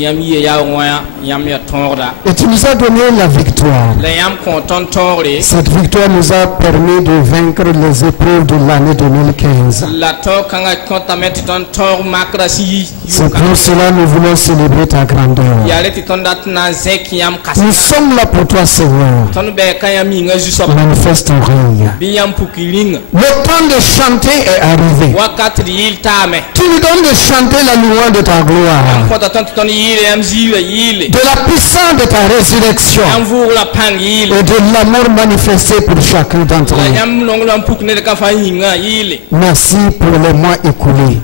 Et tu nous as donné la victoire. Cette victoire nous a permis de vaincre les épreuves de l'année 2015. C'est pour cela que nous voulons célébrer ta grandeur. Nous sommes là pour toi, Seigneur. Manifeste ton règne. Le temps de chanter est arrivé. Tu nous donnes de chanter la louange de ta gloire, de la puissance de ta résurrection et de l'amour manifesté pour chacun d'entre nous. Merci pour les mois écoulés.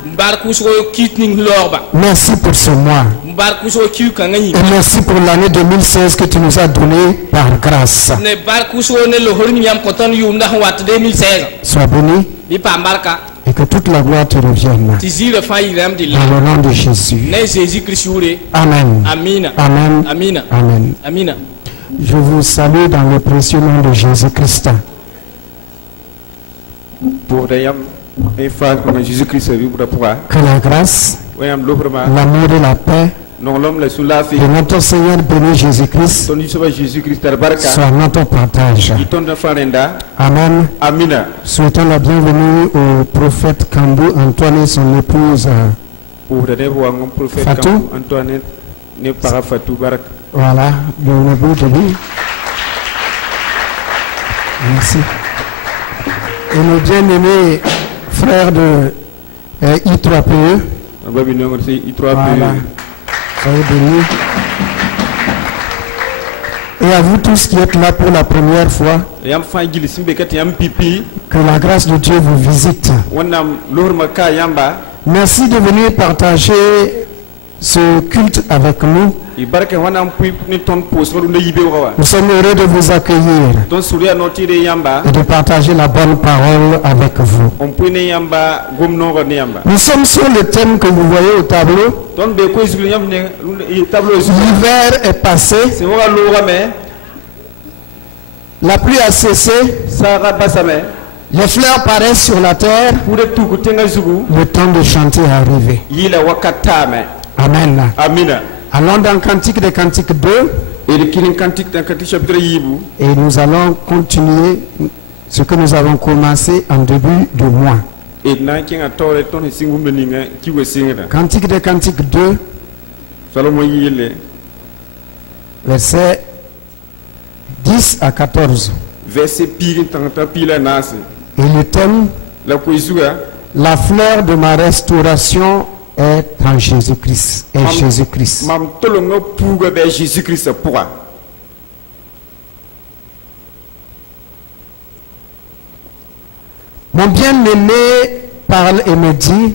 Merci pour ce mois. Et merci pour l'année 2016 que tu nous as donné par grâce. Sois béni. Et que toute la gloire te revienne. Dans le nom de Jésus. Amen. Amen. Amen. Amen. Je vous salue dans le précieux nom de Jésus-Christ. Que la grâce, l'amour et la paix de notre Seigneur béni Jésus-Christ soit notre partage. Amen. Souhaitons la bienvenue au prophète Kambou Antoine et son épouse Fatou. Voilà, le époux de lui. Merci. Et nos bien-aimés frères de I3PE. Voilà. Et à vous tous qui êtes là pour la première fois, que la grâce de Dieu vous visite. Merci de venir partager ce culte avec nous. Nous sommes heureux de vous accueillir et de partager la bonne parole avec vous. Nous sommes sur le thème que vous voyez au tableau. L'hiver est passé. La pluie a cessé. Les fleurs paraissent sur la terre. Le temps de chanter est arrivé. Amen. Allons dans Cantique des Cantiques 2. Et nous allons continuer ce que nous avons commencé en début de mois. Cantique des Cantiques 2, versets 10 à 14. Et le thème, la fleur de ma restauration est en Jésus-Christ. Et Jésus-Christ. Mon bien-aimé parle et me dit,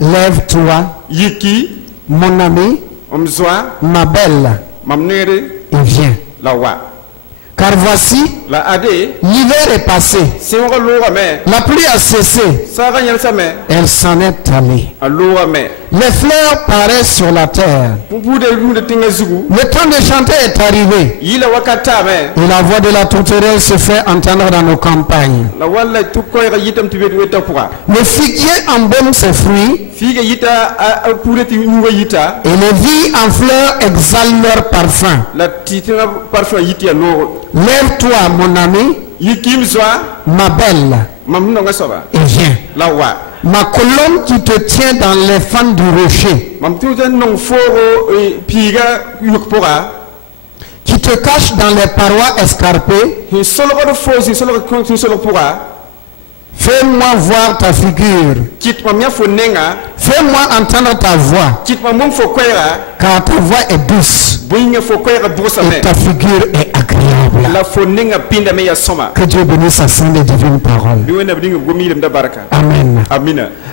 lève-toi, mon ami, ma belle, et viens. Car voici, l'hiver est passé, la pluie a cessé, elle s'en est allée. Les fleurs paraissent sur la terre. Le temps de chanter est arrivé. Et la voix de la tourterelle se fait entendre dans nos campagnes. Le figuier embaume ses fruits. Et les vies en fleurs exhalent leur parfum. Lève-toi, mon ami, ma belle, et viens. Ma colonne qui te tient dans les fentes du rocher, qui te cache dans les parois escarpées, fais-moi voir ta figure. Fais-moi entendre ta voix. Car ta voix est douce. Et ta figure est agréable. Que Dieu bénisse sa sainte et divine parole. Amen.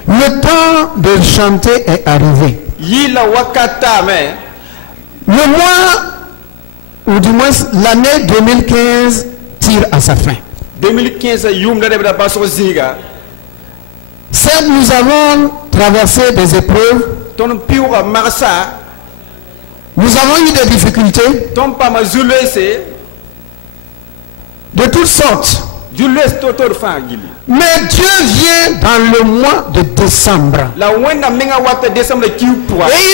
Le temps de chanter est arrivé. Le mois, ou du moins l'année 2015 tire à sa fin. 2015, certes, nous avons traversé des épreuves. Nous avons eu des difficultés de toutes sortes. Mais Dieu vient dans le mois de décembre. Et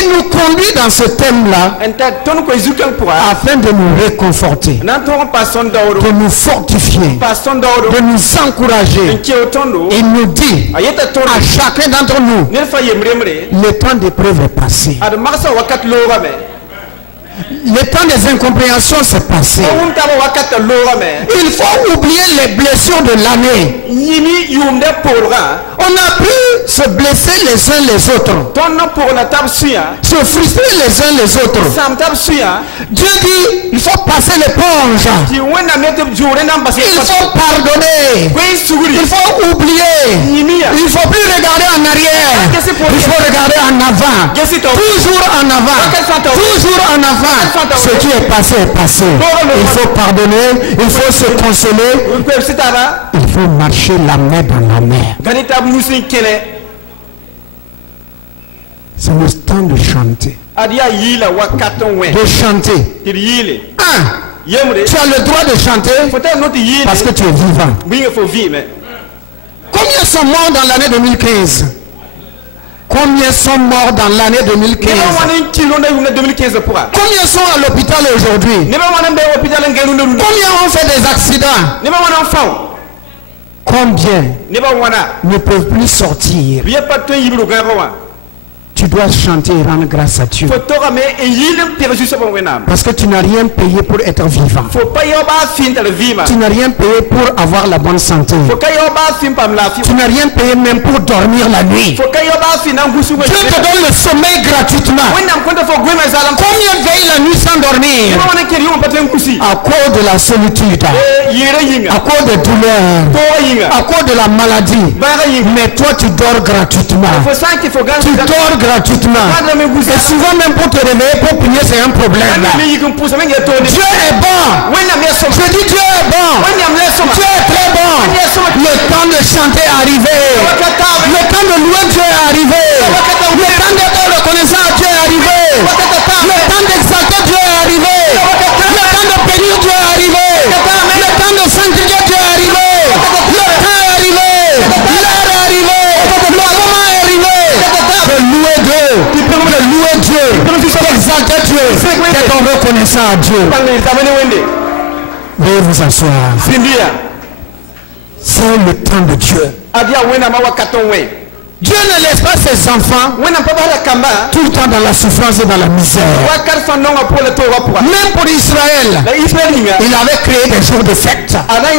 il nous conduit dans ce thème-là afin de nous réconforter, de nous fortifier, de nous encourager. Il nous dit à chacun d'entre nous, le temps d'épreuve est passé. Le temps des incompréhensions s'est passé. Il faut oublier les blessures de l'année. On a pu se blesser les uns les autres, se frustrer les uns les autres. Dieu dit il faut passer l'éponge. Il faut pardonner. Il faut oublier. Il ne faut plus regarder en arrière. Il faut regarder en avant. Toujours en avant. Toujours en avant. Ce qui est passé est passé. Il faut pardonner, il faut se consoler, il faut marcher la main dans la mer. C'est le temps de chanter. De chanter. Tu as le droit de chanter parce que tu es vivant. Combien sont morts dans l'année 2015? Combien sont morts dans l'année 2015? Combien sont à l'hôpital aujourd'hui? Combien ont fait des accidents? Combien ne peuvent plus sortir? Tu dois chanter et rendre grâce à Dieu. Parce que tu n'as rien payé pour être vivant. Tu n'as rien payé pour avoir la bonne santé. Tu n'as rien payé même pour dormir la nuit. Dieu te donne le sommeil gratuitement. Combien veillent la nuit sans dormir? À cause de la solitude, à cause des douleurs, à cause de la maladie. Mais toi tu dors gratuitement. Tu dors gratuitement. Et souvent même pour te réveiller, pour prier, c'est un problème. Dieu est bon. Je dis Dieu est bon. Dieu est très bon. Le temps de chanter est arrivé. Le temps de louer Dieu est arrivé. Le temps d'être reconnaissant à Dieu est arrivé. Le temps d'exalter Dieu est arrivé. Le temps de bénir Dieu est arrivé. Le temps de sanctifier Dieu est arrivé. Le temps est arrivé. L'heure est arrivée. Le moment est arrivé. De louer Dieu, de louer Dieu, d'exalter Dieu, d'être reconnaissant à Dieu. Veuillez vous asseoir. C'est le temps de Dieu. Dieu ne laisse pas ses enfants tout le temps dans la souffrance et dans la misère. Même pour Israël, il avait créé des jours de fête afin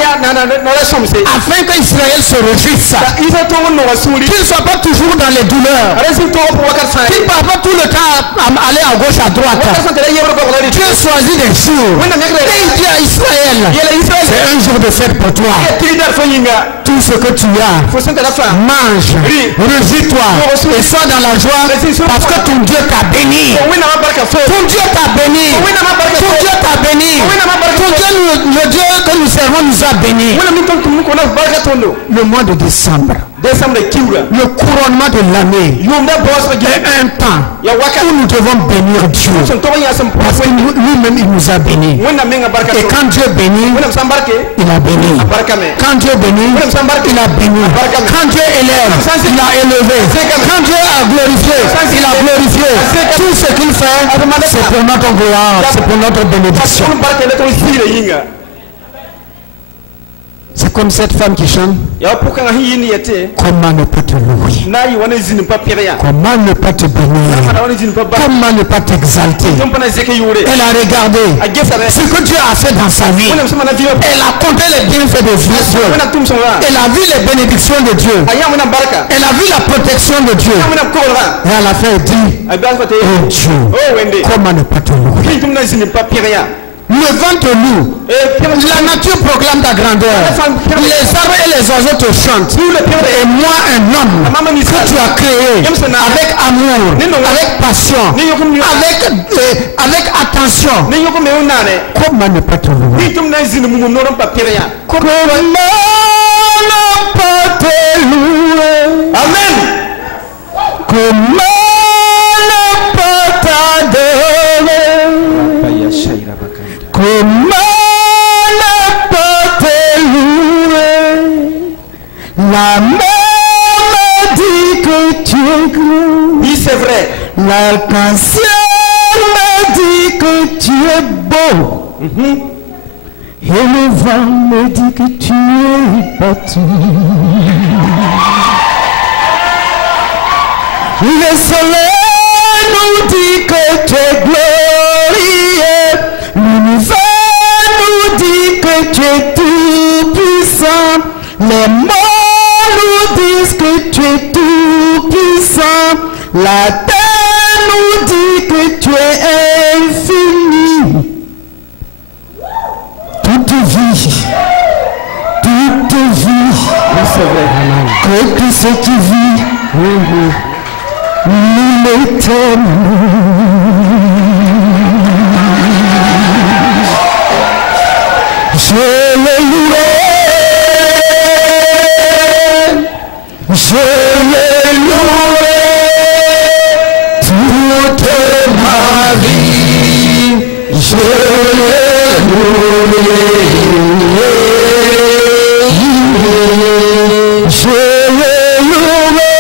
qu'Israël se réjouisse, qu'il ne soit pas toujours dans les douleurs, qu'il ne part pas tout le temps à aller à gauche à droite. Dieu choisit des jours et il dit à Israël, c'est un jour de fête pour toi. Tout ce que tu as, mange, réjouis-toi et sois dans la joie parce que ton Dieu t'a béni. Ton Dieu t'a béni. Ton Dieu t'a béni. Ton Dieu, le Dieu que nous servons nous a béni. Le mois de décembre, le couronnement de l'année est un temps où nous devons bénir Dieu parce que lui-même il nous a bénis. Et quand Dieu bénit, il a béni. Quand Dieu bénit, il a béni. Quand Dieu élève, il a élevé. Quand Dieu a glorifié, il a glorifié. Tout ce qu'il fait, c'est pour notre gloire, c'est pour notre bénédiction. C'est comme cette femme qui chante. Comment ne pas te louer? Comment ne pas te bénir? Comment ne pas t'exalter? Elle a regardé ce que Dieu a fait dans sa vie. Elle a compté les bienfaits de Dieu. Elle a vu les bénédictions de Dieu. Elle a vu la protection de Dieu. Et à la fin elle dit, oh Dieu, comment ne pas te louer? Le vent te loue. La nature proclame ta grandeur. Les arbres et les oiseaux te chantent. Et moi, un homme que tu as créé avec amour, avec passion, avec attention. Comment ne pas te louer? Comment ne pas te louer? Amen. Comment ne pas t'adorer? Comment ne pas te louer? L'arc-en-ciel me dit que tu es beau. Et le vent me dit que tu es partout. Le soleil nous dit que tu es glorieux. L'univers nous dit que tu es tout puissant. Les morts nous disent que tu es tout puissant. La terre nous dit que tu es infini. Toute vie, que tout ce qui vit, nous je le louerai, je le louerai toute ma vie, je le louerai, je le louerai,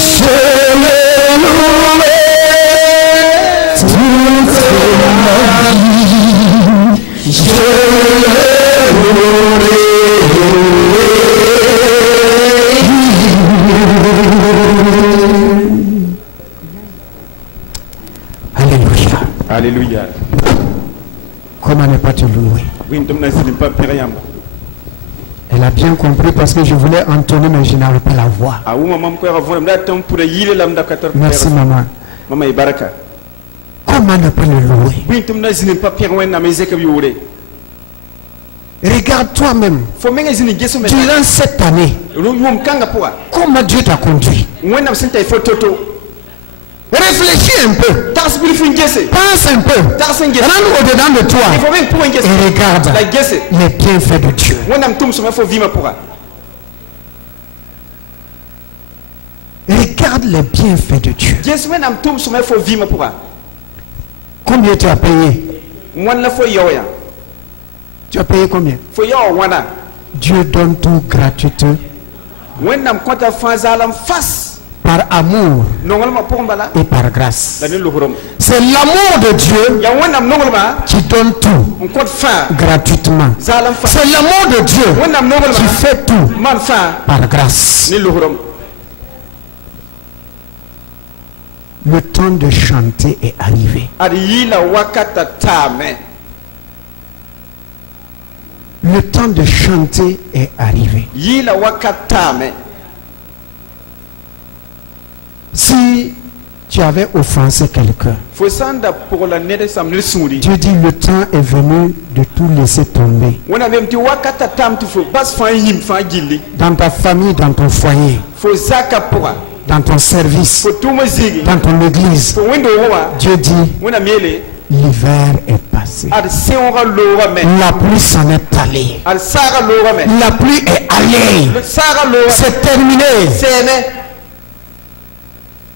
je le louerai toute ma vie, je le louerai. Alléluia. Alléluia. Comment ne pas te louer? Elle a bien compris parce que je voulais entonner mais je n'avais pas la voix. Merci maman. Comment ne pas le louer? Regarde toi-même. Durant cette année, comment Dieu t'a conduit? Réfléchis un peu. Pense un peu. Rentre au-dedans de toi. Et regarde les bienfaits de Dieu. Regarde les bienfaits de Dieu. Combien tu as payé? Tu as payé combien? Dieu donne tout gratuitement. Par amour et par grâce. C'est l'amour de Dieu qui donne tout gratuitement. C'est l'amour de Dieu qui fait tout par grâce. Le temps de chanter est arrivé. Le temps de chanter est arrivé. Si tu avais offensé quelqu'un, Dieu dit le temps est venu de tout laisser tomber. Dans ta famille, dans ton foyer, dans ton service, dans ton église, Dieu dit l'hiver est passé. La pluie s'en est allée. La pluie est allée. C'est terminé.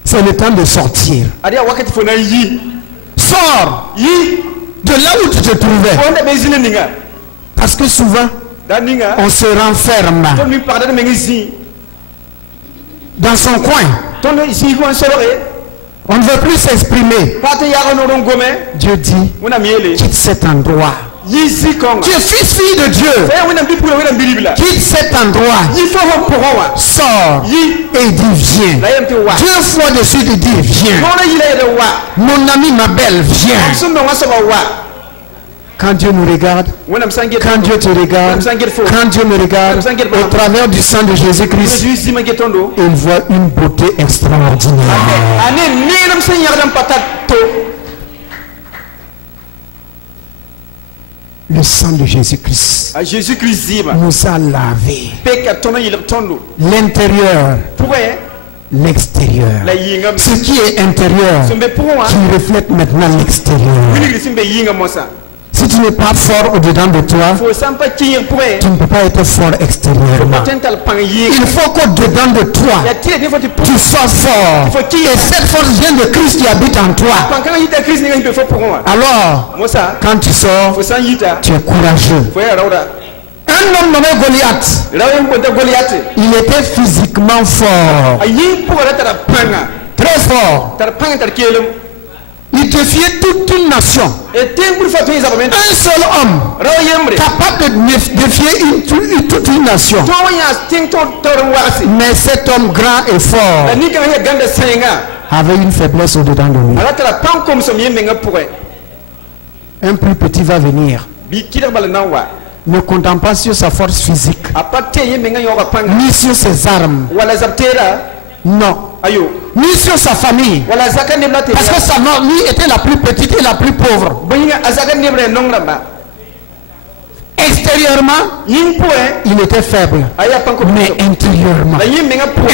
C'est le temps de sortir. Sors de là où tu te trouvais. Parce que souvent, on se renferme dans son coin. On ne veut plus s'exprimer. Dieu dit, quitte cet endroit. Tu es fils-fille de Dieu. Quitte cet endroit. Sors et dis viens. 2 fois de suite il dit viens. Mon ami, ma belle, viens. Quand Dieu nous regarde, quand Dieu te regarde, quand Dieu me regarde, au travers du sang de Jésus-Christ, il voit une beauté extraordinaire. Le sang de Jésus-Christ nous a lavé l'intérieur, l'extérieur. Ce qui est intérieur qui reflète maintenant l'extérieur. Si tu n'es pas fort au-dedans de toi, tu ne peux pas être fort extérieurement. Il faut qu'au-dedans de toi, tu sois fort. Et cette force vient de Christ qui habite en toi. Alors, quand tu sors, tu es courageux. Un homme nommé Goliath. Il était physiquement fort. Très fort. Il défiait toute une nation. Un seul homme capable de défier toute une nation. Mais cet homme grand et fort avait une faiblesse au-dedans de lui. Un plus petit va venir. Ne comptant pas sur sa force physique, ni sur ses armes, non, ni sur sa famille, parce que sa famille était la plus petite et la plus pauvre. Extérieurement, il était faible, mais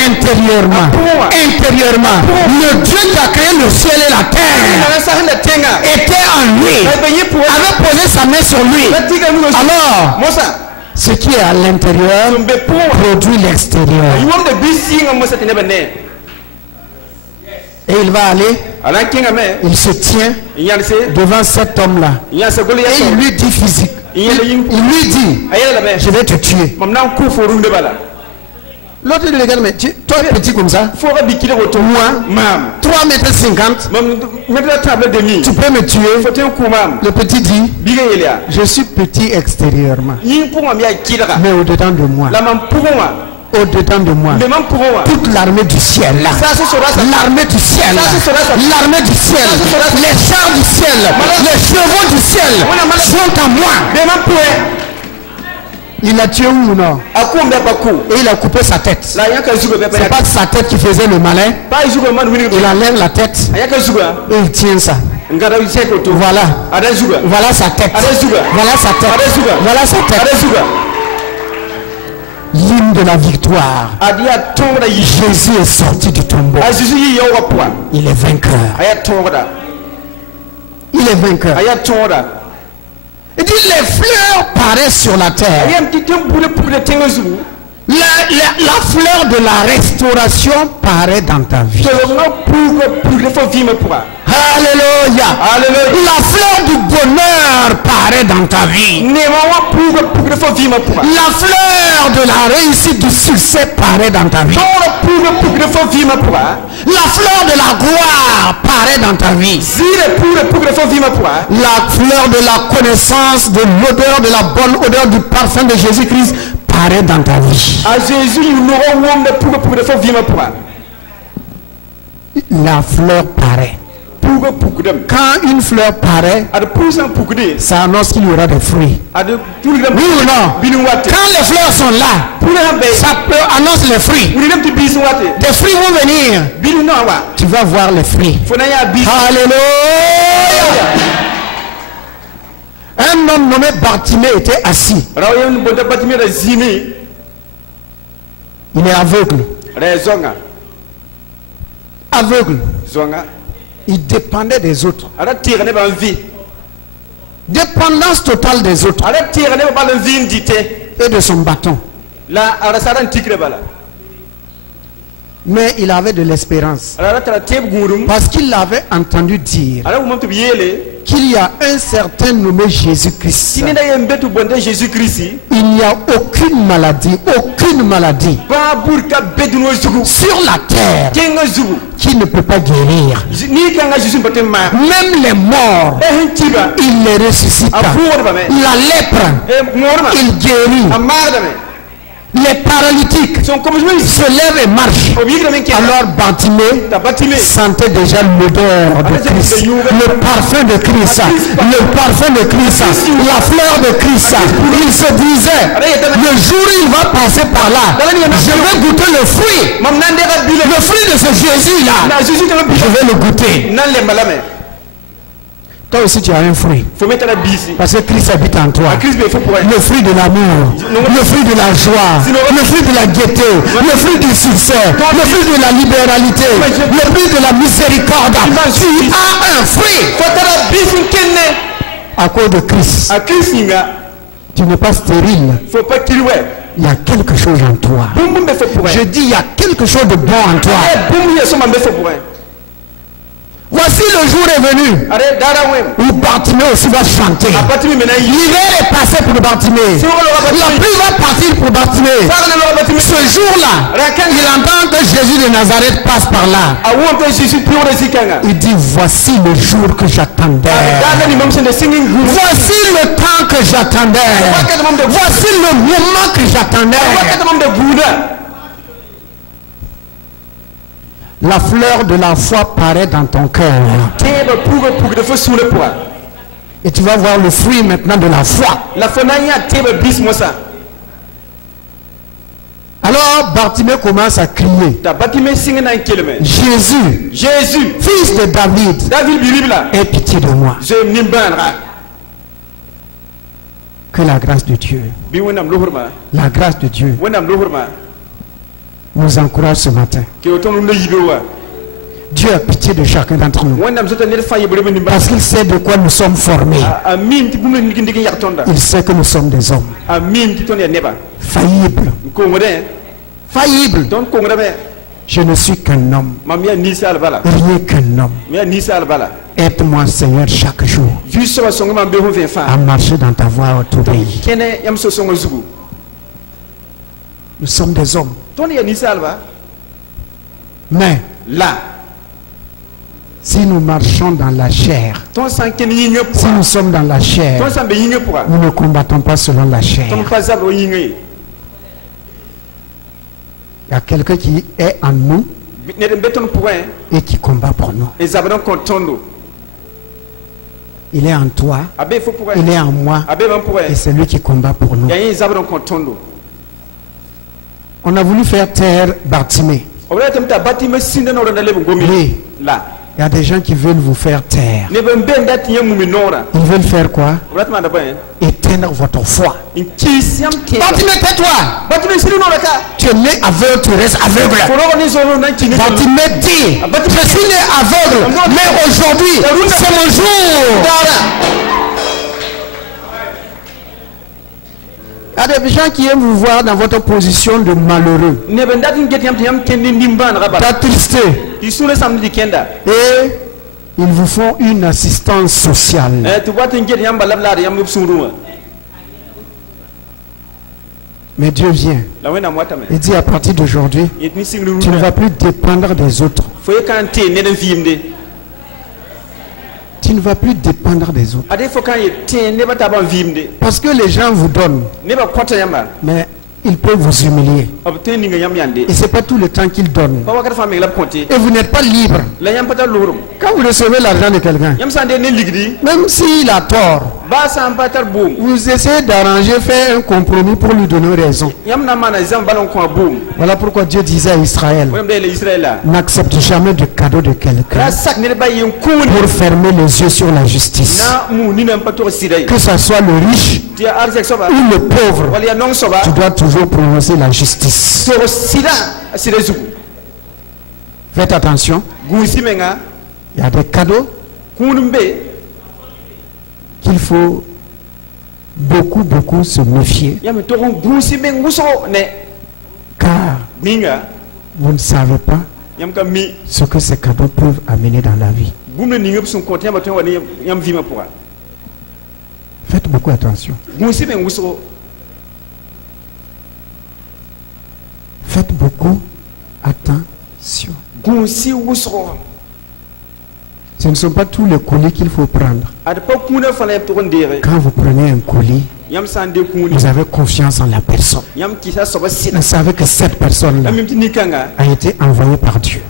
intérieurement, le Dieu qui a créé le ciel et la terre était en lui, avait posé sa main sur lui. Alors, ce qui est à l'intérieur produit l'extérieur. Et il va aller, il se tient devant cet homme-là. Et il lui dit physique. Il lui dit, je vais te tuer. L'autre lui regarde, mais toi petit comme ça, moi, 3,50 m, tu peux me tuer. Le petit dit, je suis petit extérieurement, mais au-dedans de moi, au-dedans de moi, toute l'armée du ciel, l'armée du ciel, l'armée du ciel, les chars du ciel, les chevaux du ciel sont à moi. Il a tué ou non? Et il a coupé sa tête. C'est pas sa tête qui faisait le malin. Il enlève la tête et il tient ça. Voilà. Voilà sa tête. Voilà sa tête. Voilà sa tête. L'hymne de la victoire. Jésus est sorti du tombeau. Il est vainqueur. Il est vainqueur. Il dit les fleurs paraissent sur la terre. La fleur de la restauration paraît dans ta vie. Alléluia. La fleur du bonheur paraît dans ta vie. La fleur de la réussite, du succès paraît dans ta vie. La fleur de la gloire paraît dans ta vie. La fleur de la connaissance, de l'odeur, de la bonne odeur, du parfum de Jésus-Christ paraît dans ta vie. La fleur paraît. Quand une fleur paraît, ça annonce qu'il y aura des fruits. Oui ou non? Quand les fleurs sont là, ça annonce les fruits. Des fruits vont venir. Tu vas voir les fruits. Alléluia. Un homme nommé Bartimée était assis. Il est aveugle. Aveugle. Il dépendait des autres. Dépendance totale des autres. Et de son bâton. Mais il avait de l'espérance. Parce qu'il avait entendu dire qu'il y a un certain nommé Jésus-Christ. Il n'y a aucune maladie sur la terre qui ne peut pas guérir. Même les morts, il les ressuscite. La lèpre, il guérit. Les paralytiques se lèvent et marchent. Alors Bartimée sentait déjà l'odeur de Christ, le parfum de Christ, la fleur de Christ. Il se disait, le jour où il va passer par là, je vais goûter le fruit de ce Jésus là. Je vais le goûter. Toi aussi tu as un fruit. Parce que Christ habite en toi. Le fruit de l'amour, le fruit de la joie, le fruit de la gaieté, le fruit du succès, le fruit de la libéralité, le fruit de la miséricorde. Tu as un fruit. À cause de Christ. Tu n'es pas stérile. Il y a quelque chose en toi. Je dis il y a quelque chose de bon en toi. Voici le jour est venu où Bartimée aussi va chanter. L'hiver est passé pour Bartimée. La pluie va partir pour Bartimée. Ce jour-là, il entend que Jésus de Nazareth passe par là. Il dit, voici le jour que j'attendais. Voici le temps que j'attendais. Voici le moment que j'attendais. La fleur de la foi paraît dans ton cœur. Et tu vas voir le fruit maintenant de la foi. Alors Bartimée commence à crier. Jésus, fils de David, aie pitié de moi. Que la grâce de Dieu, nous encourage ce matin. Dieu a pitié de chacun d'entre nous. Parce qu'il sait de quoi nous sommes formés. Il sait que nous sommes des hommes faillibles. Je ne suis qu'un homme. Rien qu'un homme. Aide-moi, Seigneur, chaque jour à marcher dans ta voie, à t'obéir. Nous sommes des hommes. Mais là, si nous marchons dans la chair, si nous sommes dans la chair, nous ne combattons pas selon la chair. Il y a quelqu'un qui est en nous et qui combat pour nous. Il est en toi, il est en moi, et c'est lui qui combat pour nous. On a voulu faire taire Bartimée. Oui, il y a des gens qui veulent vous faire taire. Ils veulent faire quoi? Éteindre votre foi. Bartimée, tais-toi. Tu es né aveugle, tu restes aveugle. Bartimée dit, je suis né aveugle, mais aujourd'hui, c'est mon jour. Il y a des gens qui aiment vous voir dans votre position de malheureux, d'attristé, et ils vous font une assistance sociale. Mais Dieu vient et dit, à partir d'aujourd'hui, tu ne vas plus dépendre des autres. Tu ne vas plus dépendre des autres. Parce que les gens vous donnent, mais ils peuvent vous humilier. Et ce n'est pas tout le temps qu'ils donnent. Et vous n'êtes pas libre. Quand vous recevez l'argent de quelqu'un, même s'il a tort, vous essayez d'arranger, faire un compromis pour lui donner raison. Voilà pourquoi Dieu disait à Israël, n'accepte jamais de cadeau de quelqu'un pour fermer les yeux sur la justice. Que ce soit le riche ou le pauvre, tu dois toujours prononcer la justice. Faites attention. Il y a des cadeaux qu'il faut beaucoup se méfier. Car vous ne savez pas ce que ces cadeaux peuvent amener dans la vie. Faites beaucoup attention. Faites beaucoup attention. Ce ne sont pas tous les colis qu'il faut prendre. Quand vous prenez un colis, vous avez confiance en la personne. Vous savez que cette personne-là a été envoyée par Dieu.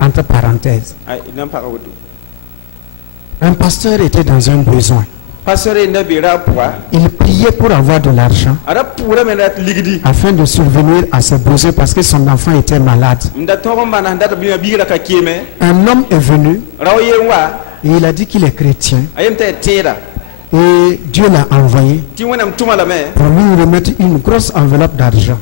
Entre parenthèses, un pasteur était dans un besoin. Il priait pour avoir de l'argent afin de subvenir à ses besoins parce que son enfant était malade. Un homme est venu et il a dit qu'il est chrétien. Et Dieu l'a envoyé pour lui remettre une grosse enveloppe d'argent.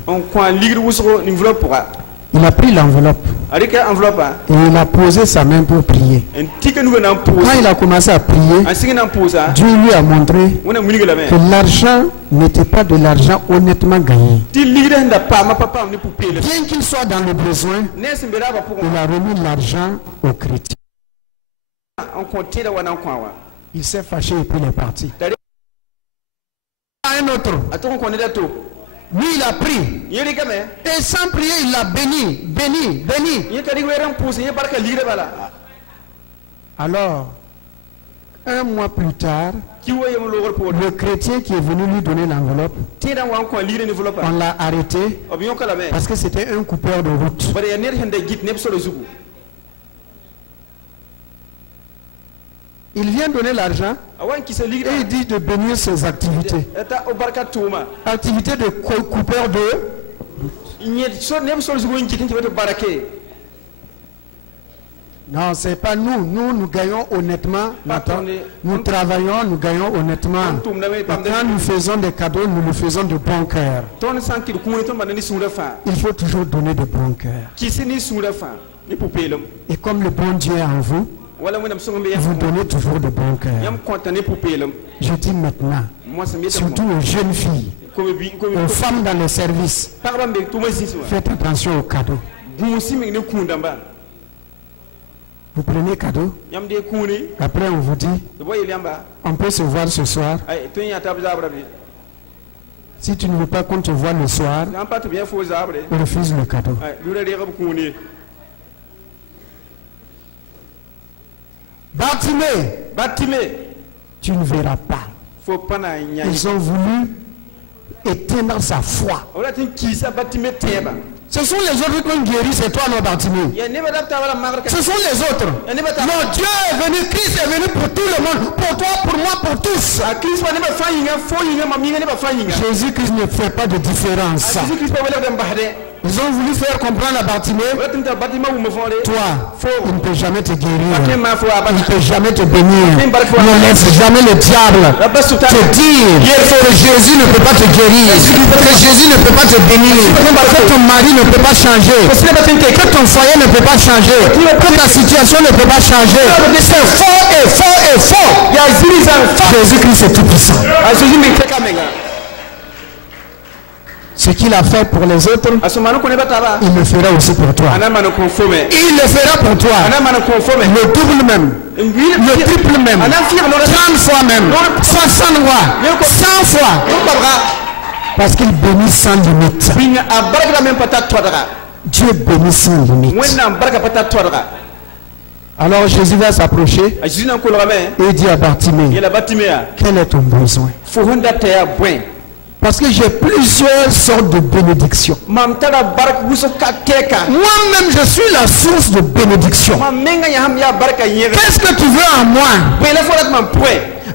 Il a pris l'enveloppe. Et il a posé sa main pour prier. Quand il a commencé à prier, Dieu lui a montré que l'argent n'était pas de l'argent honnêtement gagné. Bien qu'il soit dans le besoin, il a remis l'argent aux chrétiens. Il s'est fâché et puis il est parti. Un autre. Lui, il a pris. Et sans prier, il l'a béni. Alors, un mois plus tard, le chrétien qui est venu lui donner l'enveloppe, on l'a arrêté parce que c'était un coupeur de route. Il vient donner l'argent et il dit de bénir ses activités. Activités de coupeur de route. Non, c'est pas nous. Nous gagnons honnêtement. Nous travaillons, nous gagnons honnêtement. Quand nous faisons des cadeaux, nous le faisons de bon cœur. Il faut toujours donner de bon cœur. Et comme le bon Dieu est en vous, vous donnez toujours de bon cœur. Je dis maintenant, surtout aux jeunes filles, aux femmes dans les services, faites attention aux cadeaux. Vous prenez cadeau, après on vous dit, on peut se voir ce soir. Si tu ne veux pas qu'on te voie le soir, refuse le cadeau. Bartimée, tu ne verras pas. Ils ont voulu éteindre sa foi. Ce sont les autres qui ont guéri, c'est toi, non, Bartimée. Ce sont les autres. Non, Dieu est venu, Christ est venu pour tout le monde, pour toi, pour moi, pour tous. Jésus-Christ ne fait pas de différence. Ils ont voulu faire comprendre à Bartimée, toi, il ne peut jamais te guérir, il ne peut jamais te bénir, ne laisse jamais le diable te dire que Jésus ne peut pas te guérir, que Jésus ne peut pas te bénir, que ton mari ne peut pas changer, que ton foyer ne peut pas changer, que ta situation ne peut pas changer. C'est faux et faux et faux. Jésus-Christ est tout puissant. Ce qu'il a fait pour les autres, il le fera aussi pour toi. Il le fera pour toi. Le double même, le triple même, 30 fois même, 60 fois, 100 fois. Parce qu'il bénit sans limite. Dieu bénit sans limite. Alors Jésus va s'approcher et dit à Bartimée, quel est ton besoin? Parce que j'ai plusieurs sortes de bénédictions. Moi-même, je suis la source de bénédiction. Qu'est-ce que tu veux en moi?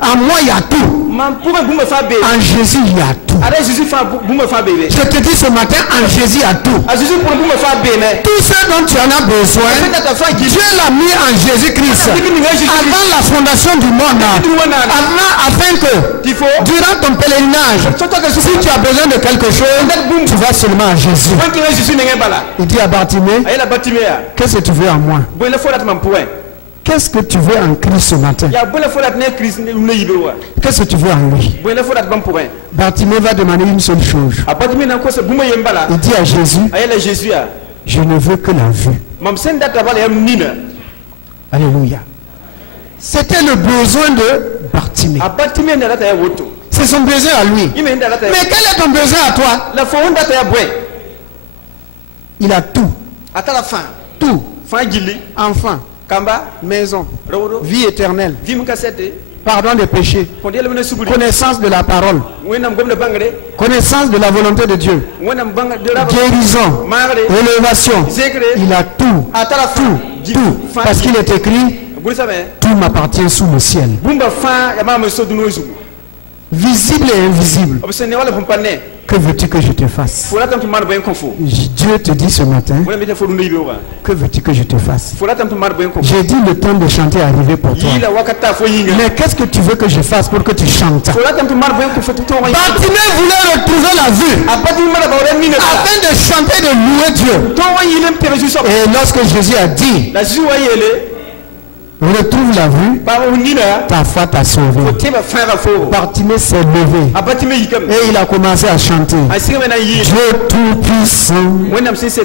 En moi, il y a tout. En Jésus, il y a tout. Je te dis ce matin, en Jésus, il y a tout. Tout ce dont tu en as besoin, Dieu l'a mis en Jésus-Christ. Avant la fondation du monde. Afin que, durant ton pèlerinage, si tu as besoin de quelque chose, tu vas seulement à Jésus. Il dit à Bartimée, qu'est-ce que tu veux en moi? Qu'est-ce que tu veux en Christ ce matin? Qu'est-ce que tu veux en lui? Bartimée va demander une seule chose. Il dit à Jésus, je ne veux que la vue. Alléluia. C'était le besoin de Bartimée. C'est son besoin à lui. Mais quel est ton besoin à toi? Il a tout. Tout. Enfant. Maison, vie éternelle, pardon des péchés, connaissance de la parole, connaissance de la volonté de Dieu, guérison, élévation. Il a tout, parce qu'il est écrit, tout m'appartient sous le ciel. visible et invisible. Que veux-tu que je te fasse? Dieu te dit ce matin, que veux-tu que je te fasse? J'ai dit le temps de chanter est arrivé pour toi. Mais qu'est-ce que tu veux que je fasse pour que tu chantes? Bartimée voulait retrouver la vue afin de chanter, de louer Dieu. Et lorsque Jésus a dit, retrouve la vue, ta foi t'a sauvé. Bartimée s'est levé et il a commencé à chanter. Dieu tout-puissant,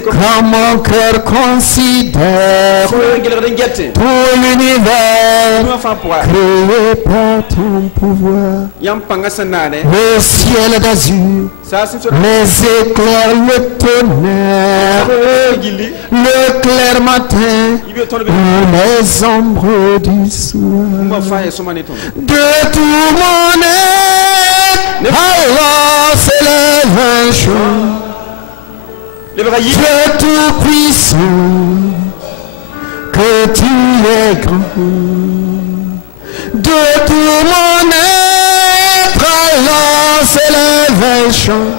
quand mon cœur considère tout l'univers créé par ton pouvoir, le ciel d'azur, les éclairs, le tonnerre, le clair matin, les ombres du soir, de tout mon être, alors s'élève un chant. Dieu tout-puissant, que tu es grand. De tout mon être, alors s'élève un chant.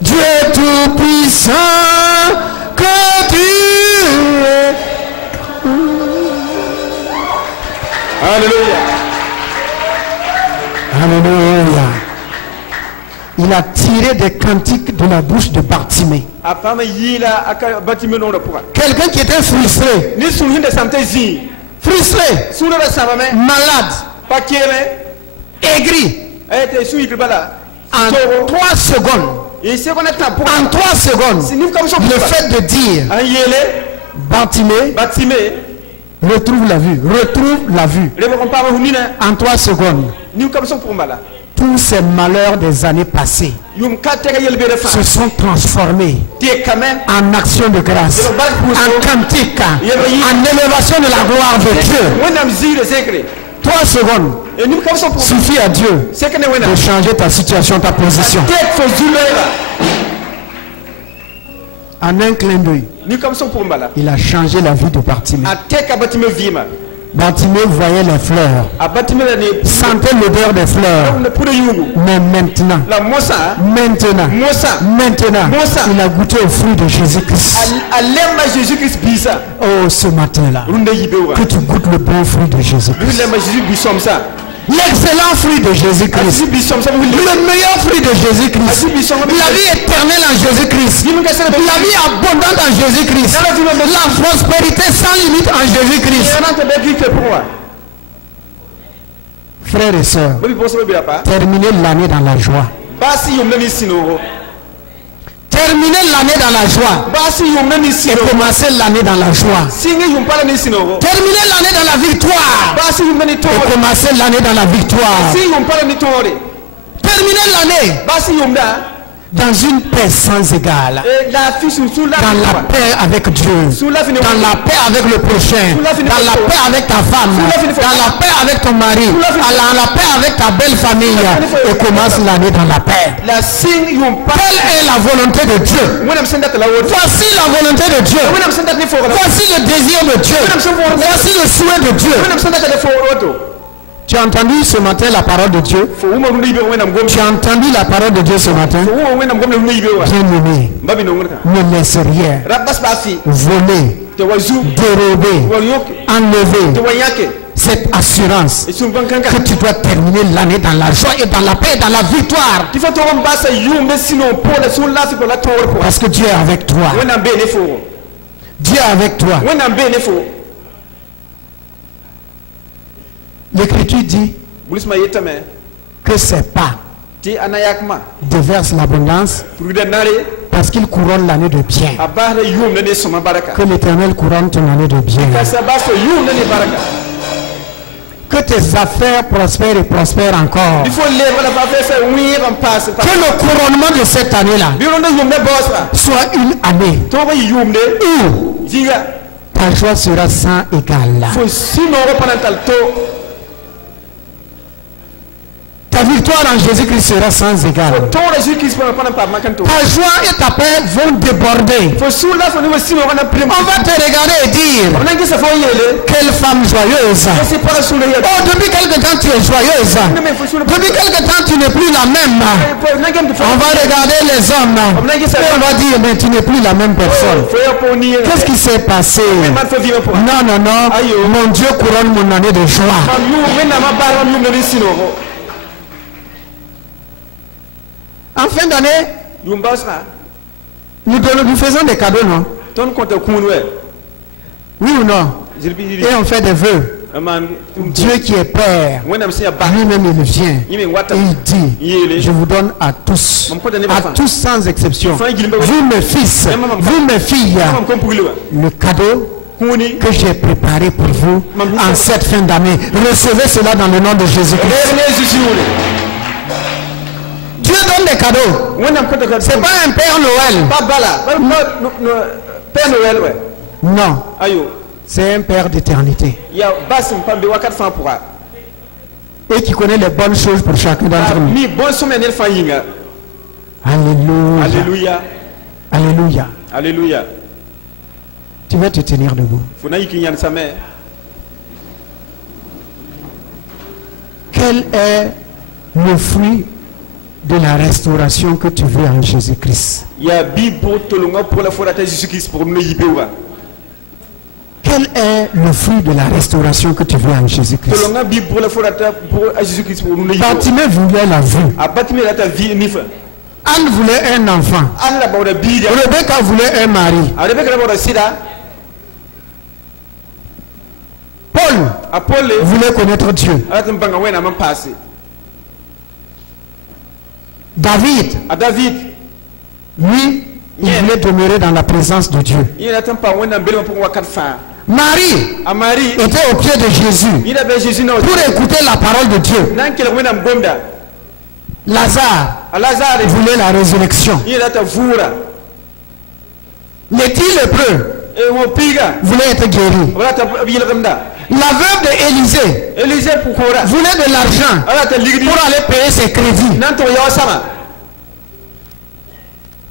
Dieu tout-puissant, que tu es. Alléluia. Alléluia. Il a tiré des cantiques de la bouche de Bartimée. Quelqu'un qui était frustré. Frustré. Malade. Aigri. En 3 secondes. En 3 secondes. Le fait de dire Bartimée, retrouve la vue. Retrouve la vue. En 3 secondes. Tous ces malheurs des années passées se sont transformés en action de grâce, en cantique, en élévation de la gloire de Dieu. 3 secondes suffit à Dieu de changer ta situation, ta position. En un clin d'œil, il a changé la vie de Bartimée. Bartimée voyait les fleurs, sentait l'odeur des fleurs. Mais maintenant, il a goûté au fruit de Jésus-Christ. Oh, ce matin-là, que tu goûtes le bon fruit de Jésus-Christ. L'excellent fruit de Jésus-Christ. Le meilleur fruit de Jésus-Christ. La vie éternelle en Jésus-Christ. La vie abondante en Jésus-Christ. La prospérité sans limite en Jésus-Christ. Frères et sœurs, terminez l'année dans la joie. Terminez l'année dans la joie et commencez l'année dans la joie. Terminez l'année dans la victoire et commencez l'année dans la victoire. Terminez l'année dans une paix sans égale, dans la paix avec Dieu, dans la paix avec le prochain, dans la paix avec ta femme, dans la paix avec ton mari, dans la paix avec ta belle famille, et commence l'année dans la paix. Quelle est la volonté de Dieu? Voici la volonté de Dieu. Voici le désir de Dieu. Voici le souhait de Dieu. Tu as entendu ce matin la parole de Dieu? Tu as entendu la parole de Dieu ce matin? Bien-aimé, ne laisse rien voler, dérober, enlever cette assurance que tu dois terminer l'année dans la joie et dans la paix et dans la victoire. Parce que Dieu est avec toi. Dieu est avec toi. L'Écriture dit que ses pas déversent l'abondance parce qu'il couronne l'année de bien. Que l'Éternel couronne ton année de bien. Que tes affaires prospèrent et prospèrent encore. Que le couronnement de cette année-là soit une année où ta joie sera sans égal. Ta Ta victoire en Jésus-Christ sera sans égal. Ta joie et ta paix vont déborder. On va te regarder et dire, quelle femme joyeuse. Oh, depuis quelque temps tu es joyeuse. Depuis quelque temps tu n'es plus la même. On va regarder les hommes et on va dire, mais tu n'es plus la même personne. Qu'est-ce qui s'est passé? Non, non, non. Mon Dieu couronne mon année de joie. En fin d'année, nous faisons des cadeaux, non? Oui ou non? Et on fait des vœux. Dieu qui est Père, lui-même il vient et il dit, je vous donne à tous sans exception, vous mes fils, vous mes filles, le cadeau que j'ai préparé pour vous en cette fin d'année. Recevez cela dans le nom de Jésus-Christ. Dieu donne des cadeaux. C'est pas un Père Noël. Père Noël, ouais. Non. C'est un Père d'éternité. Et qui connaît les bonnes choses pour chacun d'entre nous. Alléluia. Alléluia. Alléluia. Alléluia. Tu vas te tenir debout. Quel est le fruit de la restauration que tu veux en Jésus-Christ? Quel est le fruit de la restauration que tu veux en Jésus-Christ? Bartimée voulait la vue. Anne voulait un enfant. Rebecca voulait un mari. Paul voulait connaître Dieu. David, lui, il voulait demeurer dans la présence de Dieu. Marie était au pied de Jésus pour écouter la parole de Dieu. Lazare voulait la résurrection. L'étile lépreux voulait être guéri. La veuve d'Élisée voulait de l'argent pour aller payer ses crédits.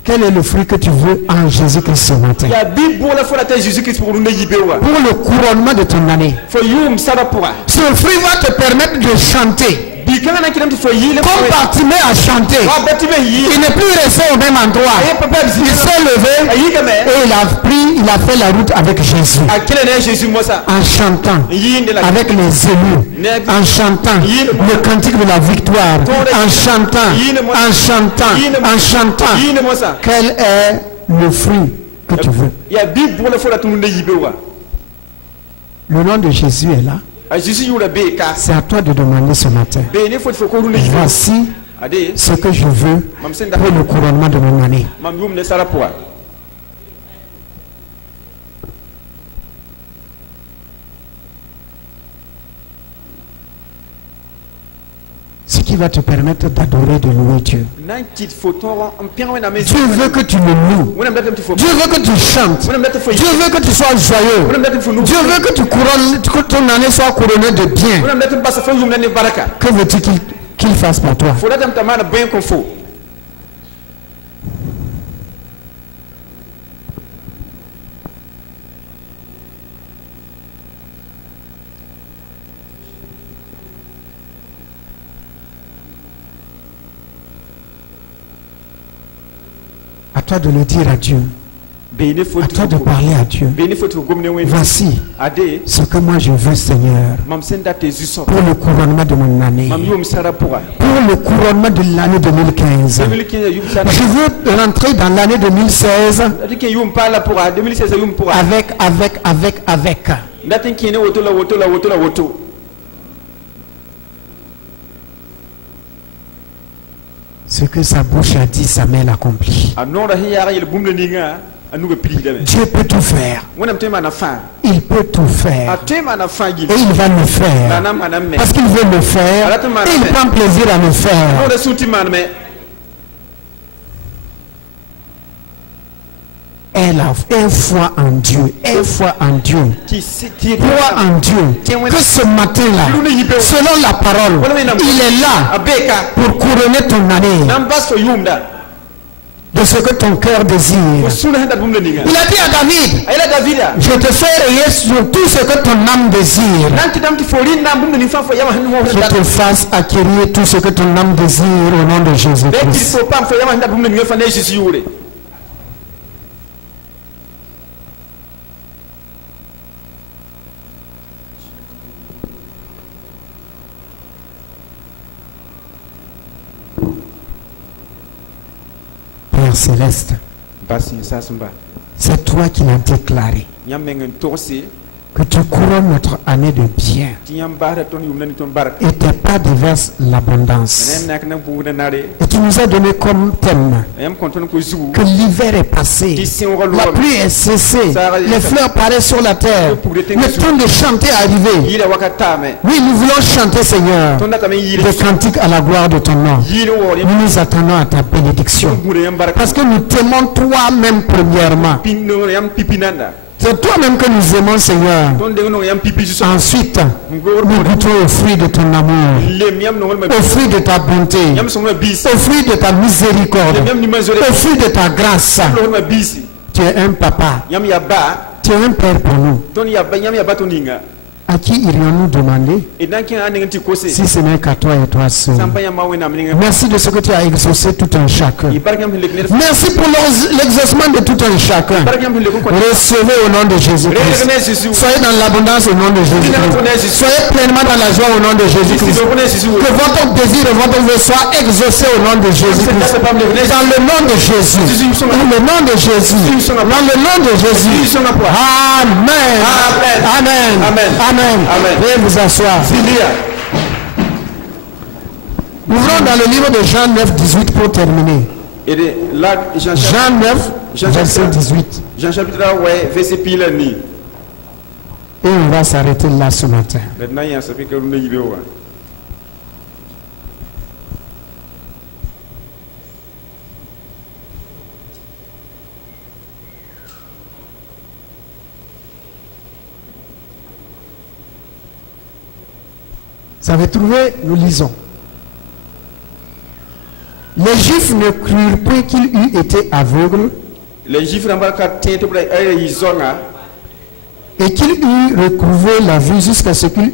Quel est le fruit que tu veux en Jésus-Christ ce matin? Pour le couronnement de ton année. Ce fruit va te permettre de chanter. Comme Bartimée a chanté, il n'est plus resté au même endroit. Il s'est levé et il a fait la route avec Jésus. En chantant avec les élus, en chantant le cantique de la victoire, en chantant. Quel est le fruit que tu veux? Le nom de Jésus est là. C'est à toi de demander ce matin. Voici ce que je veux pour le couronnement de mon année. Ce qui va te permettre d'adorer, de louer Dieu. Dieu veut que tu le loues. Dieu veut que tu chantes. Dieu veut que tu sois joyeux. Dieu veut que tu couronnes, que ton année soit couronnée de bien. Que veux-tu qu'il fasse pour toi? À toi de le dire à Dieu. À toi de parler à Dieu. Voici ce que moi je veux, Seigneur, pour le couronnement de mon année, pour le couronnement de l'année 2015. Je veux rentrer dans l'année 2016 avec. Ce que sa bouche a dit, sa main l'accomplit. Dieu peut tout faire. Il peut tout faire. Et il va le faire. Parce qu'il veut le faire. Et il prend plaisir à le faire. Aie foi en Dieu. Aie foi en Dieu. Crois en Dieu. Que ce matin-là, selon la parole, il est là pour couronner ton année de ce que ton cœur désire. Il a dit à David, je te fais rayer sur tout ce que ton âme désire. Je te fasse acquérir tout ce que ton âme désire au nom de Jésus-Christ. Père céleste, c'est toi qui l'as déclaré que tu couronnes notre année de bien et tes pas déversent l'abondance. Et tu nous as donné comme thème que l'hiver est passé, la pluie est cessée, les fleurs paraissent sur la terre, le temps de chanter est arrivé. Oui, nous voulons chanter, Seigneur, des cantiques à la gloire de ton nom. Nous nous attendons à ta bénédiction parce que nous t'aimons toi-même premièrement. C'est toi-même que nous aimons, Seigneur. Ensuite, nous goûtons au fruit de ton amour, au fruit de ta bonté, au fruit de ta miséricorde, au fruit de ta grâce. Tu es un papa. Tu es un père pour nous. À qui irions-nous demander si ce n'est qu'à toi et toi seul? Merci de ce que tu as exaucé tout un chacun. Merci pour l'exaucement de tout un chacun. Recevez au nom de Jésus-Christ. Soyez dans l'abondance au nom de Jésus-Christ. Soyez pleinement dans la joie au nom de Jésus-Christ. Que votre désir et votre vœu soient exaucés au nom de Jésus-Christ. Dans le nom de Jésus. Dans le nom de Jésus. Dans le nom de Jésus. Amen. Amen. Amen. Amen. Veuillez vous asseoir. Ouvrons dans le livre de Jean 9, 18 pour terminer. Jean 9, verset 18. Jean chapitre 9, verset 18. Et on va s'arrêter là ce matin. Vous avez trouvé, nous lisons. Les Juifs ne crurent point qu'il eût été aveugle et qu'il eût retrouvé la vue jusqu'à ce qu'il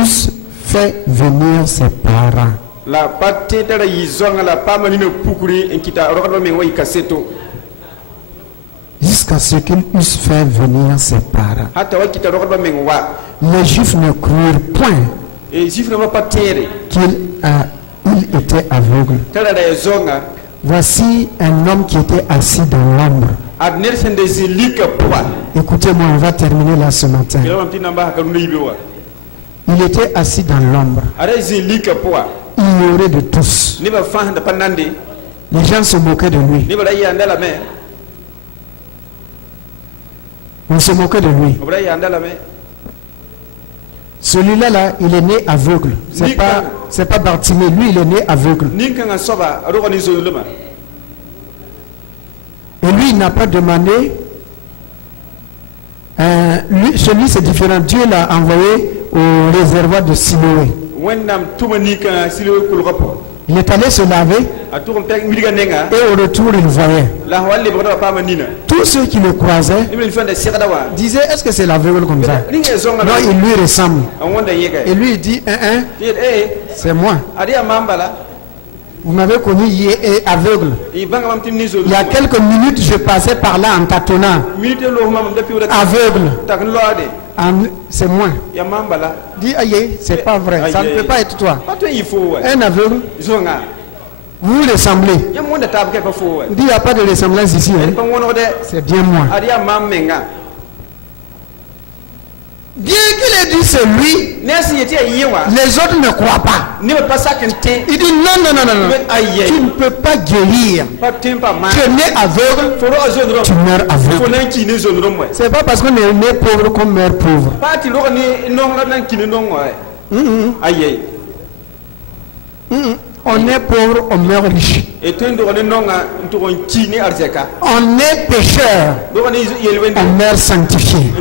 eusse fait venir ses parents. Jusqu'à ce qu'il eusse fait venir ses parents. Les Juifs ne crurent point qu'il était aveugle. Voici un homme qui était assis dans l'ombre. Écoutez-moi, on va terminer là ce matin. Il était assis dans l'ombre, ignoré de tous. Les gens se moquaient de lui. On se moquait de lui. Celui-là, là, il est né aveugle. C'est pas Bartimée. Lui, il est né aveugle. Et lui, il n'a pas demandé. Celui, c'est différent. Dieu l'a envoyé au réservoir de Siloé. Il est allé se laver et au retour il voyait. Tous ceux qui le croisaient disaient, est-ce que c'est l'aveugle comme ça? Non, il lui ressemble. Et lui il dit, c'est moi. Vous m'avez connu hier aveugle. Il y a quelques minutes je passais par là en tâtonnant. Aveugle. C'est moi. Dis aïe, c'est pas vrai. Ça ne peut pas être toi. Un aveugle. Vous ressemblez. Dis il n'y a pas de ressemblance ici. C'est bien moi. Bien qu'il ait dit c'est lui, les autres ne croient pas. Il dit non. Tu ne peux pas guérir. Tu es né aveugle, tu meurs aveugle. C'est pas parce qu'on est né pauvre qu'on meurt pauvre. On est pauvre, on meurt riche. On est pécheur, on meurt sanctifié.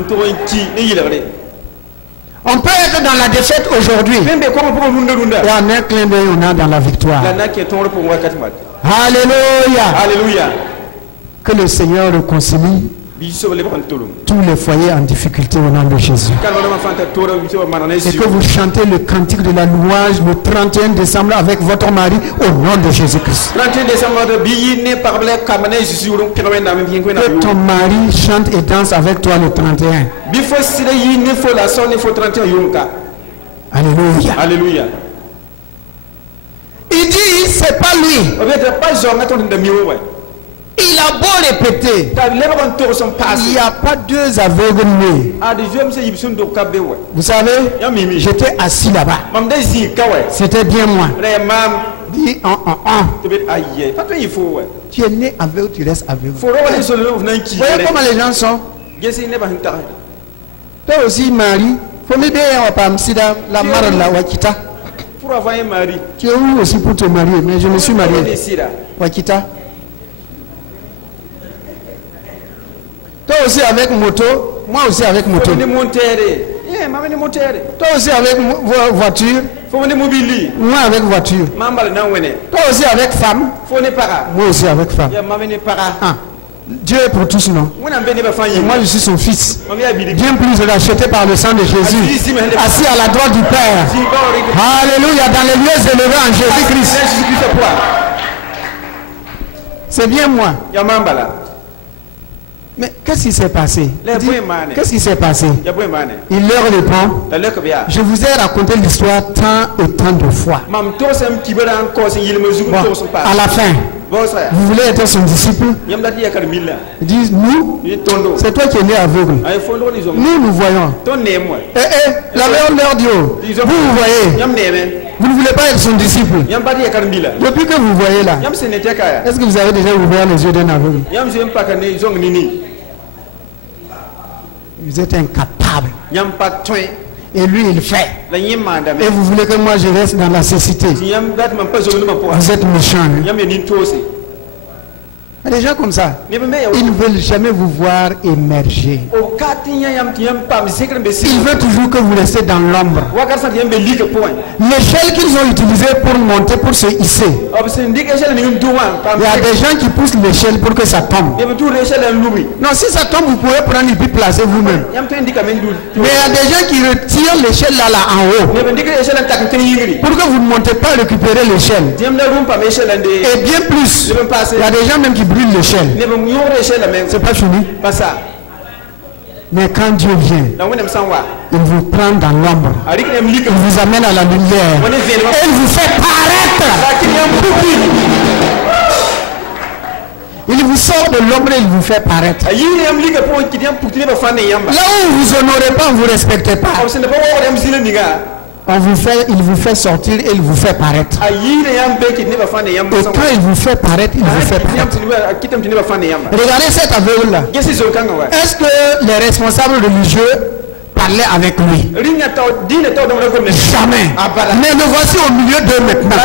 On peut être dans la défaite aujourd'hui. Et en un clin d'œil, on est dans la victoire. Alléluia. Alléluia. Que le Seigneur réconcilie tous les foyers en difficulté au nom de Jésus. Et que vous chantez le cantique de la louange le 31 décembre avec votre mari au nom de Jésus-Christ. Que ton mari chante et danse avec toi le 31. Alléluia. Alléluia. Il dit, c'est pas lui. Il a beau répéter, il n'y a pas deux aveugles nés. Vous savez, j'étais assis là-bas. C'était bien moi. Dis tu es né aveugle, tu restes aveugle. Voyez comment les gens sont. Toi aussi, Marie, faut me dire, la mare de la Wakita. Pour avoir un mari. Tu es où aussi pour te marier? Mais je me suis marié. Wakita. Toi aussi avec moto, moi aussi avec moto. Toi aussi avec voiture, moi avec voiture. Toi aussi avec femme, moi aussi avec femme. Ah. Dieu est pour tous, non? Et moi je suis son fils. Bien plus racheté par le sang de Jésus. Assis à la droite du Père. Alléluia, dans les lieux élevés en Jésus-Christ. C'est bien moi. Mais qu'est-ce qui s'est passé? Qu'est-ce qui s'est passé? Il leur répond, je vous ai raconté l'histoire tant et tant de fois. Bon, à la fin, vous voulez être son disciple? Ils disent, nous, c'est toi qui es né aveugle. Nous voyons. L'aveugle leur dit, vous voyez. Vous ne voulez pas être son disciple. Depuis que vous voyez là, est-ce que vous avez déjà ouvert les yeux d'un aveugle? Vous êtes incapable. Et lui il fait. Et vous voulez que moi je reste dans la cécité. Vous êtes méchant. Des gens comme ça, ils ne veulent jamais vous voir émerger. Ils veulent toujours que vous restez dans l'ombre. L'échelle qu'ils ont utilisée pour monter, pour se hisser, il y a des gens qui poussent l'échelle pour que ça tombe. Non, si ça tombe, vous pouvez prendre et puis placer vous-même. Mais il y a des gens qui retirent l'échelle là en haut pour que vous ne montez pas récupérer l'échelle. Et bien plus, il y a des gens même qui brûlent l'échelle. C'est pas fini. Mais quand Dieu vient, il vous prend dans l'ombre, il vous amène à la lumière et il vous fait paraître. Il vous sort de l'ombre et il vous fait paraître. Là où vous honorez pas, on ne vous respectez pas. Il vous fait sortir et il vous fait paraître. Et quand il vous fait paraître, il vous fait paraître. Regardez cet aveugle-là. Est-ce que les responsables religieux parlaient avec lui? Jamais. Mais le voici au milieu d'eux maintenant.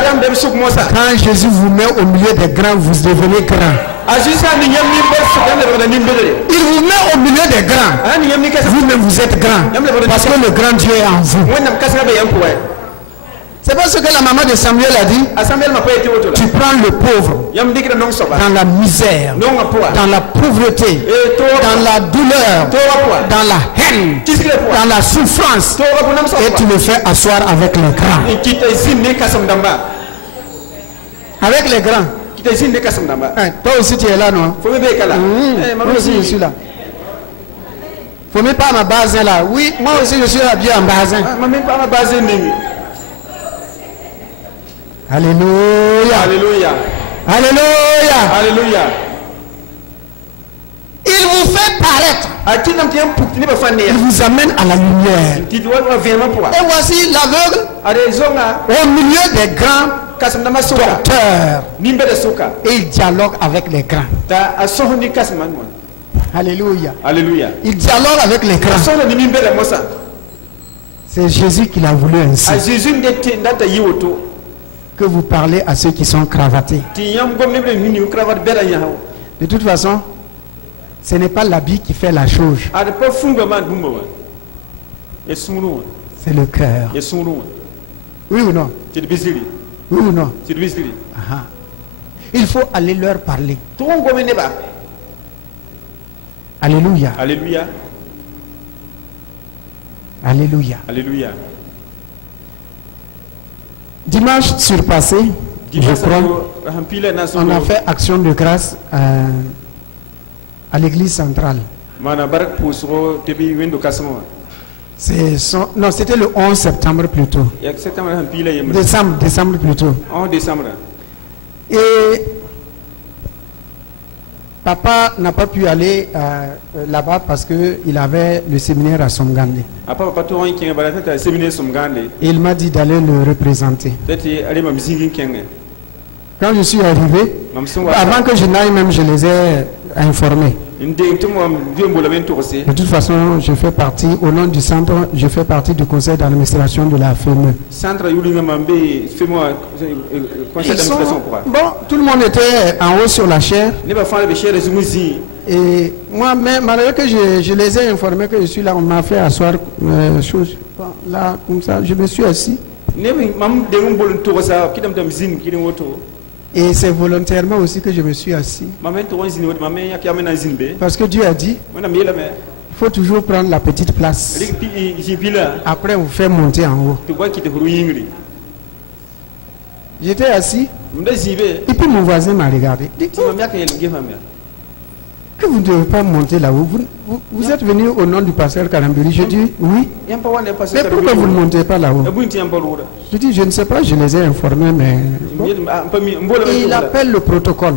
Quand Jésus vous met au milieu des grands, vous devenez grand. Il vous met au milieu des grands. Vous-même vous êtes grand. Parce que le grand Dieu est en vous. C'est pas ce que la maman de Samuel a dit. Tu prends le pauvre dans la misère, dans la pauvreté, dans la douleur, dans la haine, dans la souffrance, et tu le fais asseoir avec les grands. Avec les grands. Toi aussi tu es là, non? Moi aussi je suis là. Faut même pas ma base là. Oui, moi aussi je suis là bien en base. Alléluia. Alléluia. Alléluia. Alléluia. Il vous fait paraître. Il vous amène à la lumière. Et voici l'aveugle au milieu des grands porteurs. Et il dialogue avec les grands. Alléluia. Alléluia. Il dialogue avec les grands. C'est Jésus qui l'a voulu ainsi. que vous parlez à ceux qui sont cravatés. De toute façon, ce n'est pas l'habit qui fait la chose. C'est le cœur. Oui ou non? Oui ou non? Aha. Il faut aller leur parler. Alléluia. Alléluia. Alléluia. Alléluia. Dimanche surpassé, je crois, on a fait action de grâce à l'église centrale. Non, c'était le 11 septembre plutôt. Décembre plutôt. Et papa n'a pas pu aller là-bas parce qu'il avait le séminaire à Somgande. Et il m'a dit d'aller le représenter. Quand je suis arrivé, avant que je n'aille même, je les ai informés. De toute façon, je fais partie, au nom du centre, je fais partie du conseil d'administration de la FME. Bon, tout le monde était en haut sur la chaire. Et moi, mais malgré que je les ai informés que je suis là, on m'a fait asseoir là, comme ça, je me suis assis. Et c'est volontairement aussi que je me suis assis. Parce que Dieu a dit, il faut toujours prendre la petite place. Après, on vous fait monter en haut. J'étais assis. Et puis mon voisin m'a regardé. Il dit, que vous ne devez pas monter là-haut. Vous êtes venu au nom du pasteur Kalambiri. Je dis oui. Mais pourquoi vous ne montez pas là-haut? Je dis je ne sais pas, je les ai informés, mais bon. Et il appelle le protocole.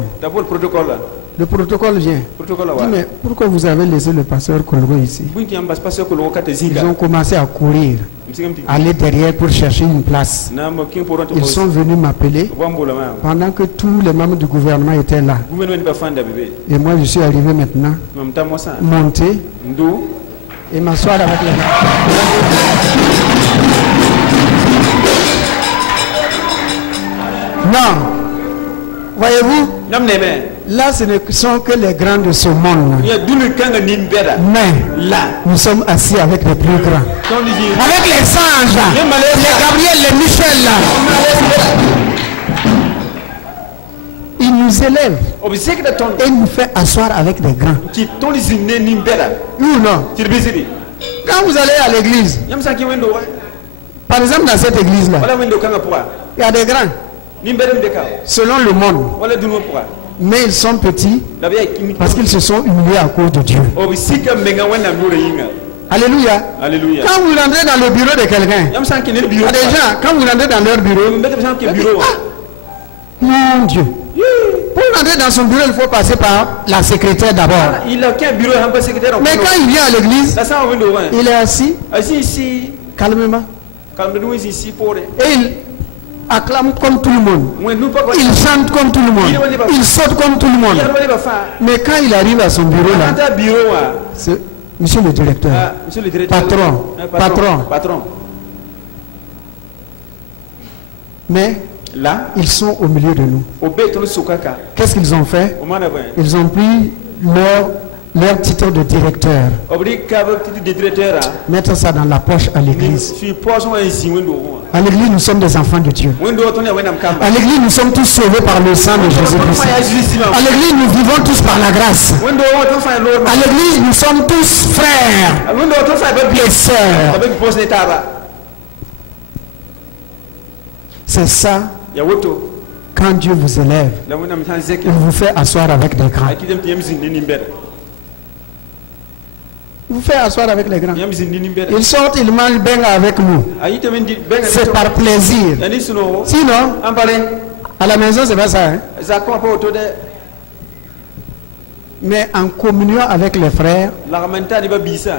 Le protocole vient. Il dit mais pourquoi vous avez laissé le pasteur Kolgo ici? Ils ont commencé à courir, aller derrière pour chercher une place. Ils sont venus m'appeler pendant que tous les membres du gouvernement étaient là. Et moi je suis arrivé maintenant, monter et m'asseoir avec les gens. Non, voyez-vous, là ce ne sont que les grands de ce monde. Mais là, nous sommes assis avec les plus grands. Avec les anges, les Gabriel, les Michel. Il nous élève et nous fait asseoir avec des grands. Oui ou non? Quand vous allez à l'église, par exemple dans cette église-là, il y a des grands. Selon le monde. Mais ils sont petits parce qu'ils se sont humiliés à cause de Dieu. Alléluia. Alléluia. Quand vous rentrez dans le bureau de quelqu'un, il y a des gens, quand vous rentrez dans leur bureau, mon Dieu. Pour rentrer dans son bureau, il faut passer par la secrétaire d'abord. Mais quand il vient à l'église, il est assis calmement. Et il acclame comme tout le monde. Il chante comme tout le monde. Il saute comme tout le monde. Mais quand il arrive à son bureau là, c'est monsieur le directeur, patron. Mais là, ils sont au milieu de nous. Qu'est-ce qu'ils ont fait? Ils ont pris leur titre de directeur, mettre ça dans la poche à l'église. À l'église, nous sommes des enfants de Dieu. À l'église, nous sommes tous sauvés par le sang de Jésus-Christ. À l'église, nous vivons tous par la grâce. À l'église, nous sommes tous frères et sœurs. C'est ça. Quand Dieu vous élève, il vous fait asseoir avec des grands. Vous faites asseoir avec les grands. Ils sortent, ils mangent bien avec nous. C'est par plaisir. Sinon, à la maison, c'est pas ça. Hein? Mais en communion avec les frères,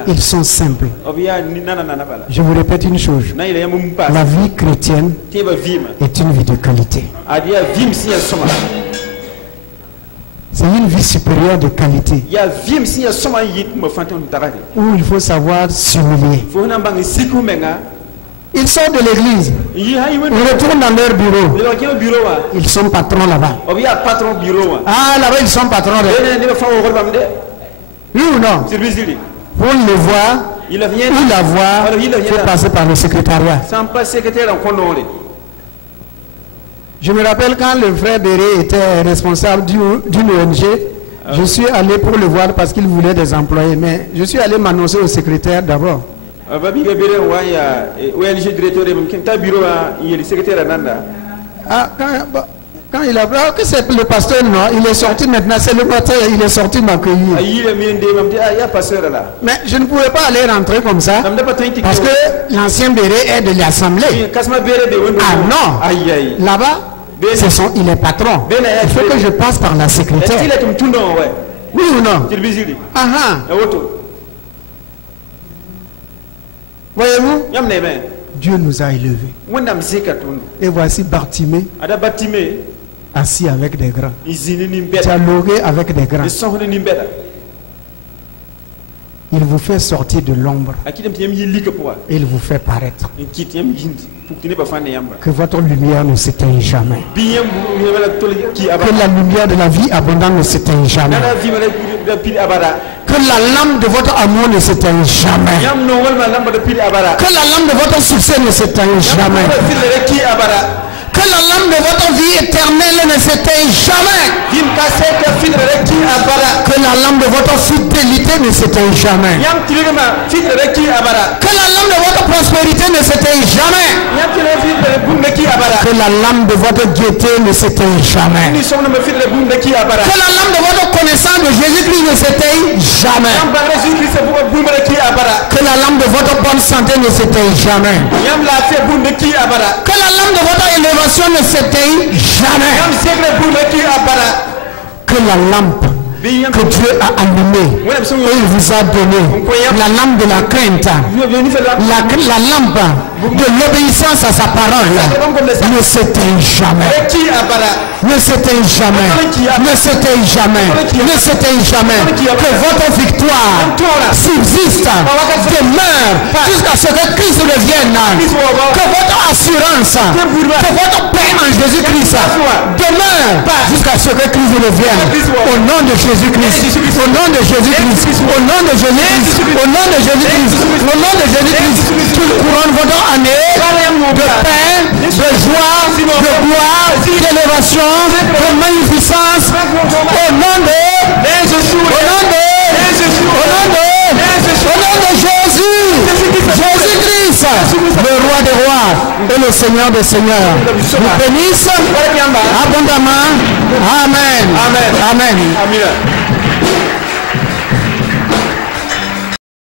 ils sont simples. Je vous répète une chose. La vie chrétienne est une vie de qualité. C'est une vie supérieure de qualité. Où il faut savoir s'humilier. Ils sortent de l'église. Ils retournent dans leur bureau. Ils sont patrons là-bas. Ah, là-bas, ils sont patrons. Oui ou non? Pour le voir, ou la voir, il faut passer par le secrétariat. Je me rappelle quand le frère Béré était responsable d'une ONG, je suis allé pour le voir parce qu'il voulait des employés, mais je suis allé m'annoncer au secrétaire d'abord. Ah, quand il a vu que c'est le pasteur, non, il est sorti maintenant, c'est le matin, il est sorti m'accueillir. Mais je ne pouvais pas aller rentrer comme ça, parce que l'ancien Béré est de l'assemblée. Ah non, là-bas, il est patron. Il faut que je passe par la secrétaire. Oui ou non? Voyez-vous, Dieu nous a élevés. Et voici Bartimée assis avec des grands, dialogué avec des grands. Il vous fait sortir de l'ombre et il vous fait paraître. Que votre lumière ne s'éteigne jamais. Que la lumière de la vie abondante ne s'éteigne jamais. Que la lampe de votre amour ne s'éteigne jamais. Que la lampe de votre succès ne s'éteigne jamais. Que la lampe de votre vie éternelle ne s'éteigne jamais. Que la lampe de votre fidélité ne s'éteigne jamais. Que la lampe de votre prospérité ne s'éteigne jamais. Que la lampe de votre gaieté ne s'éteigne jamais. Que la lampe de votre connaissance de Jésus-Christ ne s'éteigne jamais. Que la lampe de votre bonne santé ne s'éteigne jamais. Que la lampe de votre élévation ne s'éteigne jamais. Que la lampe que Dieu a allumée et il vous a donné, la lampe de la crainte, la lampe de l'obéissance à sa parole, ne s'éteigne jamais. Ne s'éteigne jamais. Ne s'éteigne jamais. Ne s'éteigne jamais. Que votre victoire subsiste, demeure jusqu'à ce que Christ revienne. Que votre assurance, que votre paix en Jésus-Christ demeure jusqu'à ce que Christ revienne. Au nom de Jésus-Christ. Au nom de Jésus-Christ. Au nom de Jésus-Christ. Au nom de Jésus-Christ. Au nom de Jésus-Christ. Qu'il couronne votre année de paix, de joie, de gloire, d'élévation, de magnificence. Au nom de Jésus. Jésus-Christ, le roi des rois et le Seigneur des seigneurs. Vous bénisse abondamment. Amen. Amen. Amen.